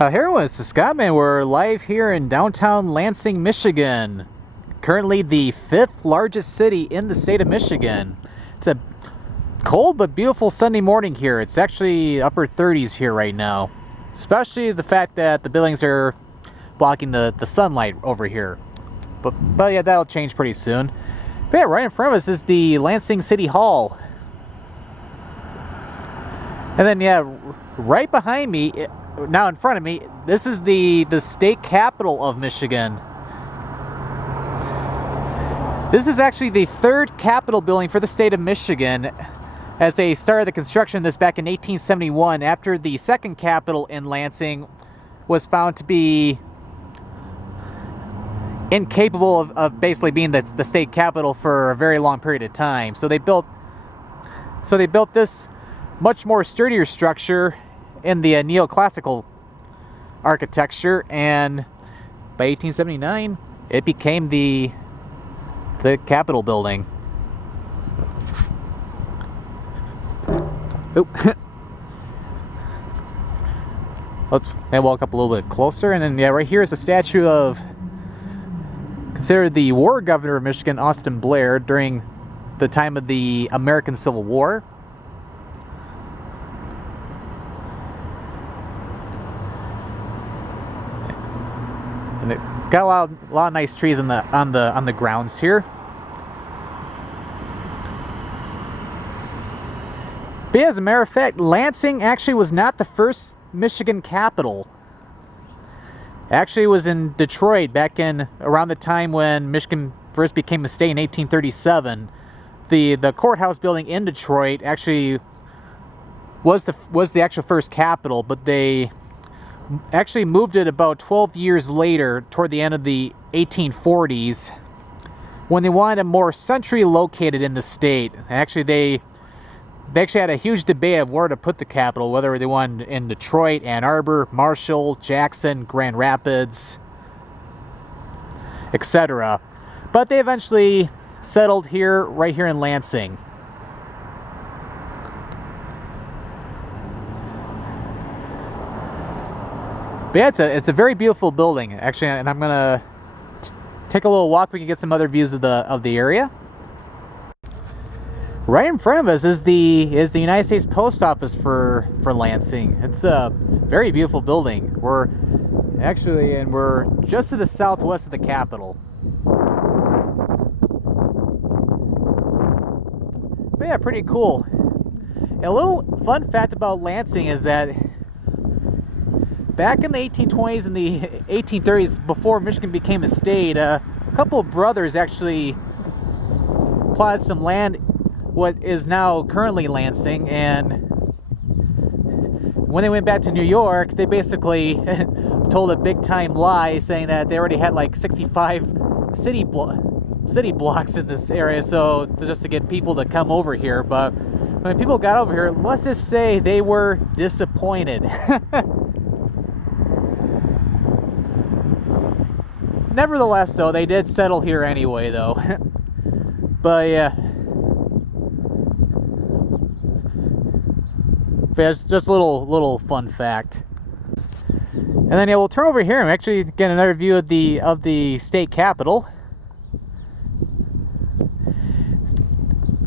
Here everyone, it's Scottman. We're live here in downtown Lansing, Michigan. Currently the 5th largest city in the state of Michigan. It's a cold but beautiful Sunday morning here. It's actually upper 30s here right now. Especially the fact that the buildings are blocking the sunlight over here. But yeah, that'll change pretty soon. But yeah, right in front of us is the Lansing City Hall. And then yeah, right behind me, now in front of me, this is the state capitol of Michigan. This is actually the 3rd Capitol building for the state of Michigan, as they started the construction of this back in 1871 after the 2nd Capitol in Lansing was found to be incapable of basically being the state capital for a very long period of time. So they built this much more sturdier structure in the neoclassical architecture, and by 1879 it became the Capitol building. Oop. Let's walk up a little bit closer, and then yeah, right here is a statue of considered the war governor of Michigan, Austin Blair, during the time of the American Civil War. And it got a lot of nice trees on the grounds here. But yeah, as a matter of fact, Lansing actually was not the first Michigan capital. Actually, it was in Detroit back in around the time when Michigan first became a state in 1837. The courthouse building in Detroit actually was the actual first capital, but they actually moved it about 12 years later, toward the end of the 1840s, when they wanted it more centrally located in the state. Actually, they actually had a huge debate of where to put the capital, whether they wanted in Detroit, Ann Arbor, Marshall, Jackson, Grand Rapids, etc. But they eventually settled here, right here in Lansing. But yeah, it's a very beautiful building, actually, and I'm gonna take a little walk. We can get some other views of the area. Right in front of us is the United States Post Office for Lansing. It's a very beautiful building. We're just to the southwest of the Capitol. But yeah, pretty cool. And a little fun fact about Lansing is that back in the 1820s and the 1830s, before Michigan became a state, a couple of brothers actually plotted some land, what is now currently Lansing, and when they went back to New York, they basically told a big-time lie, saying that they already had like 65 city blocks in this area, so just to get people to come over here. But when people got over here, let's just say they were disappointed. Nevertheless, though, they did settle here anyway, though. But yeah. But it's just a little fun fact. And then yeah, we'll turn over here and actually get another view of the state capitol.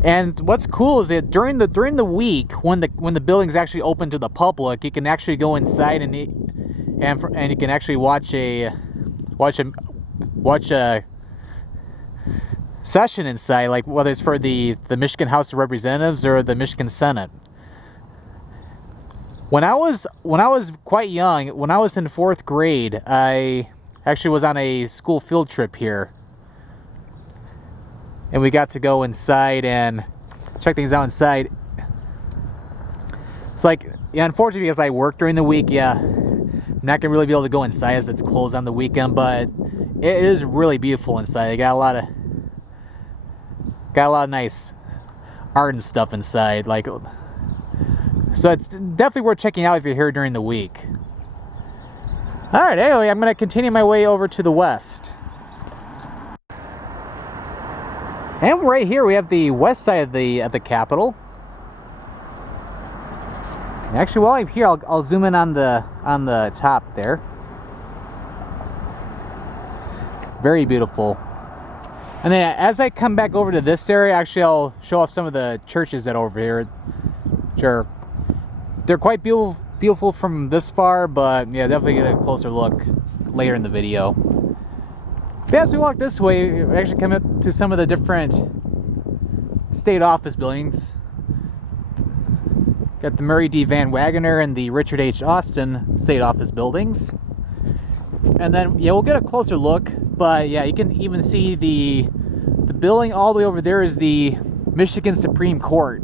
And what's cool is that during the week when the building's actually open to the public, you can actually go inside and you can actually watch a session inside, like whether it's for the Michigan House of Representatives or the Michigan Senate. When I was quite young, when I was in 4th grade, I actually was on a school field trip here, and we got to go inside and check things out inside. It's like, yeah, unfortunately, because I work during the week, yeah, I'm not gonna really be able to go inside as it's closed on the weekend, but it is really beautiful inside. They got a lot of nice art and stuff inside, like, so it's definitely worth checking out if you're here during the week. All right, anyway, I'm gonna continue my way over to the west. And right here we have the west side of the Capitol. Actually, while I'm here, I'll zoom in on the top there. Very beautiful. And then as I come back over to this area, actually I'll show off some of the churches that are over here. Sure, they're quite beautiful from this far, but yeah, definitely get a closer look later in the video. But as we walk this way, we actually come up to some of the different state office buildings. Got the Murray D. Van Wagoner and the Richard H. Austin state office buildings. And then, yeah, we'll get a closer look, but yeah, you can even see the building all the way over there is the Michigan Supreme Court.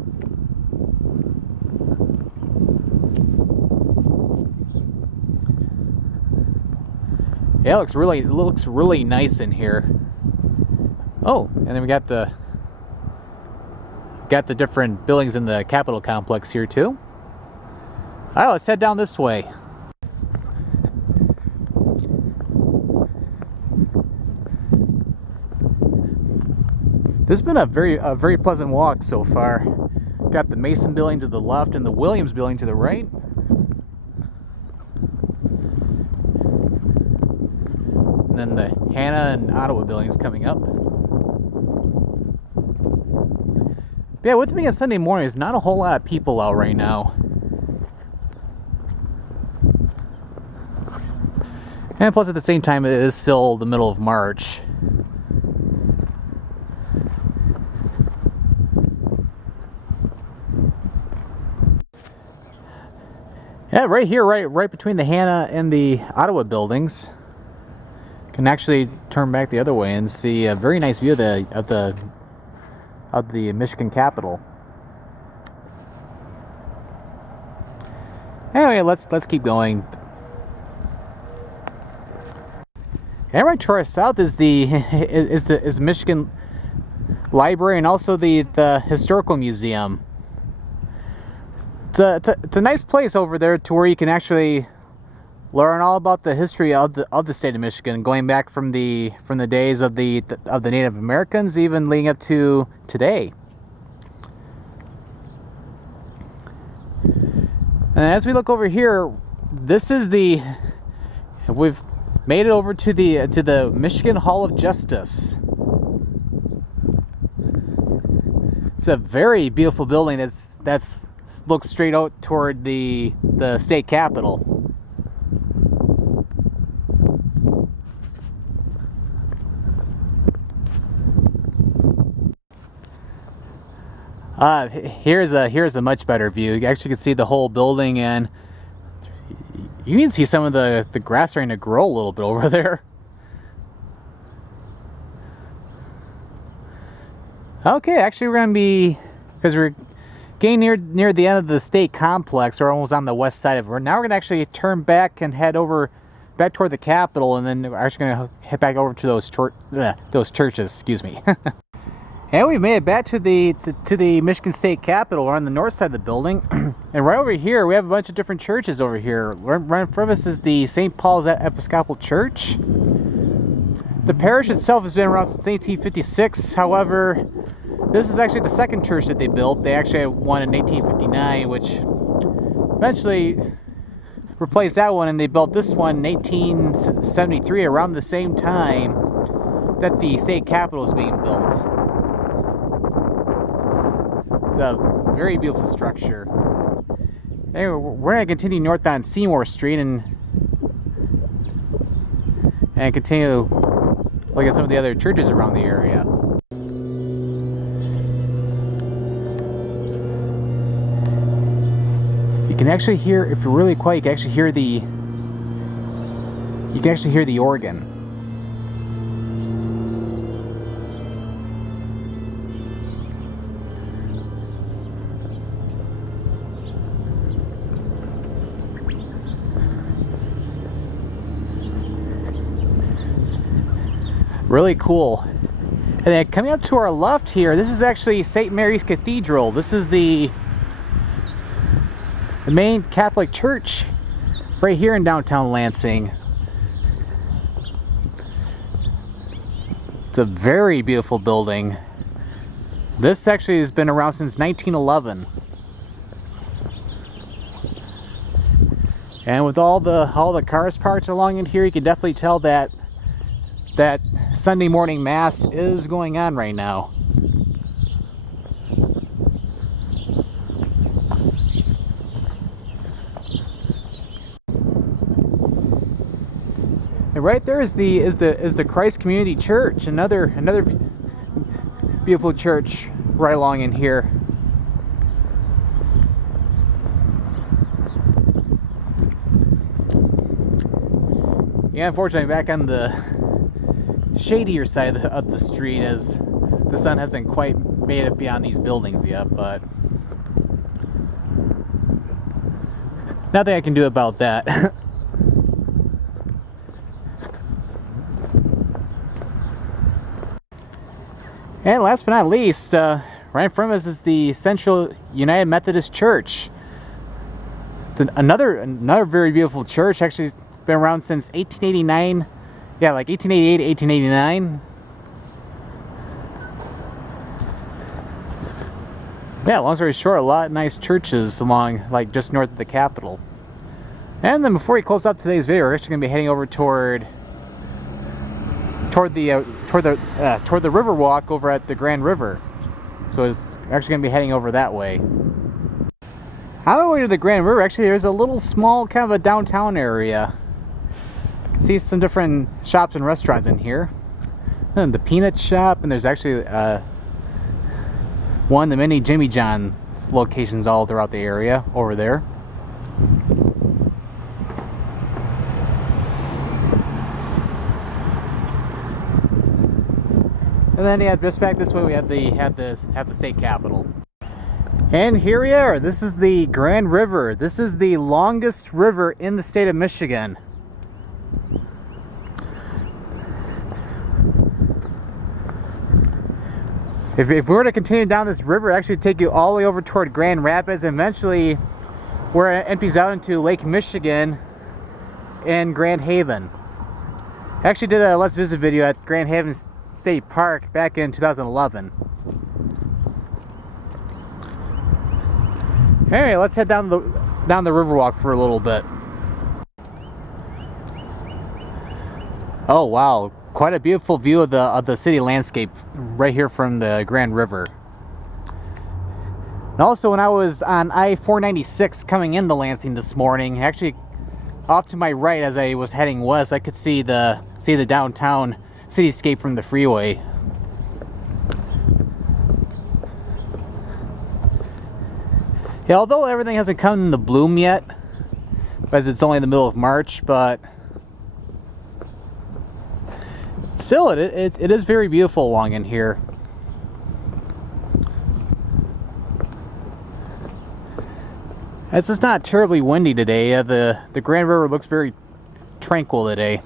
Yeah, it looks really nice in here. Oh, and then we got the different buildings in the Capitol complex here too. All right, let's head down this way. This has been a very pleasant walk so far. Got the Mason building to the left and the Williams building to the right. And then the Hannah and Ottawa buildings coming up. But yeah, with me on Sunday morning, there's not a whole lot of people out right now. And plus at the same time, it is still the middle of March. Yeah, right here, right between the Hannah and the Ottawa buildings. Can actually turn back the other way and see a very nice view of the Michigan Capitol. Anyway, let's keep going. And right to our south is the Michigan Library and also the Historical Museum. It's a nice place over there to where you can actually learn all about the history of the state of Michigan, going back from the days of the Native Americans, even leading up to today. And as we look over here, we've made it over to the Michigan Hall of Justice. It's a very beautiful building that's looks straight out toward the state capitol. Here's a much better view. You actually can see the whole building, and you can see some of the grass starting to grow a little bit over there. Okay, actually we're gonna be, because we're getting near the end of the state complex, or almost on the west side of it. Now we're gonna actually turn back and head back toward the Capitol, and then we're actually gonna head back over to those churches. Excuse me. And we've made it back to the Michigan State Capitol. We're on the north side of the building, and right over here we have a bunch of different churches over here. Right in front of us is the St. Paul's Episcopal Church. The parish itself has been around since 1856. However, this is actually the second church that they built. They actually had one in 1859, which eventually replaced that one, and they built this one in 1873, around the same time that the state capitol is being built. It's a very beautiful structure. Anyway, we're going to continue north on Seymour Street and continue look at some of the other churches around the area. You can actually hear, if you're really quiet, you can actually hear the organ. Really cool. And then coming up to our left here, this is actually St. Mary's Cathedral. This is the main Catholic church right here in downtown Lansing. It's a very beautiful building. This actually has been around since 1911. And with all the cars parked along in here, you can definitely tell that Sunday morning mass is going on right now. And right there is the Christ Community Church, another beautiful church right along in here. Yeah, unfortunately, back on the shadier side of the street, as the sun hasn't quite made it beyond these buildings yet, but nothing I can do about that. And last but not least, right in front of us is the Central United Methodist Church. It's another very beautiful church. Actually, it's been around since 1889. Yeah, like 1888, 1889. Yeah, long story short, a lot of nice churches along, like, just north of the Capitol. And then before we close up today's video, we're actually going to be heading over toward the river walk over at the Grand River. So it's actually going to be heading over that way. On the way to the Grand River, actually, there's a little small kind of a downtown area. You can see some different shops and restaurants in here. And the Peanut Shop, and there's actually one of the many Jimmy John's locations all throughout the area over there. And then, yeah, just back this way we have the state capitol. And here we are. This is the Grand River. This is the longest river in the state of Michigan. If we were to continue down this river, it actually would take you all the way over toward Grand Rapids, and eventually where it empties out into Lake Michigan and Grand Haven. I actually did a Let's Visit video at Grand Haven State Park back in 2011. Anyway, let's head down the Riverwalk for a little bit. Oh wow, quite a beautiful view of the city landscape right here from the Grand River. And also, when I was on I-496 coming into Lansing this morning, actually off to my right as I was heading west, I could see the downtown cityscape from the freeway. Yeah, although everything hasn't come into bloom yet, as it's only the middle of March, but still, it is very beautiful along in here. It's just not terribly windy today. The Grand River looks very tranquil today.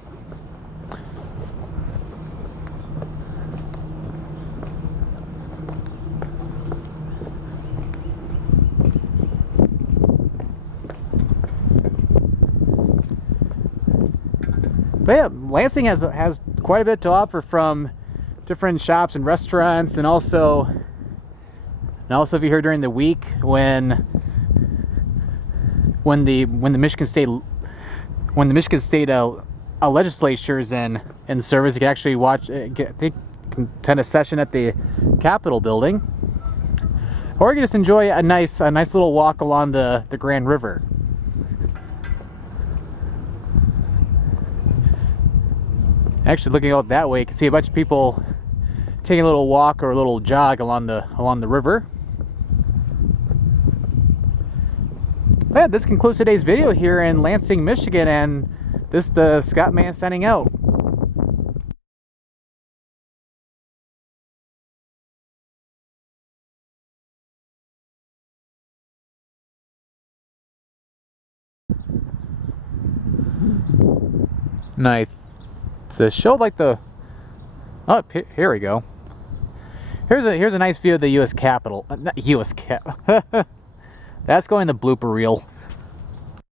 But yeah, Lansing has quite a bit to offer, from different shops and restaurants, and also if you're here during the week when the Michigan State legislature is in service, you can actually attend a session at the Capitol building, or you can just enjoy a nice little walk along the Grand River. Actually, looking out that way, you can see a bunch of people taking a little walk or a little jog along the river. But yeah, this concludes today's video here in Lansing, Michigan, and this is the Scott Man signing out. Nice. To show like the here we go. Here's a nice view of the U.S. Capitol. Not U.S. Cap. That's going the blooper reel.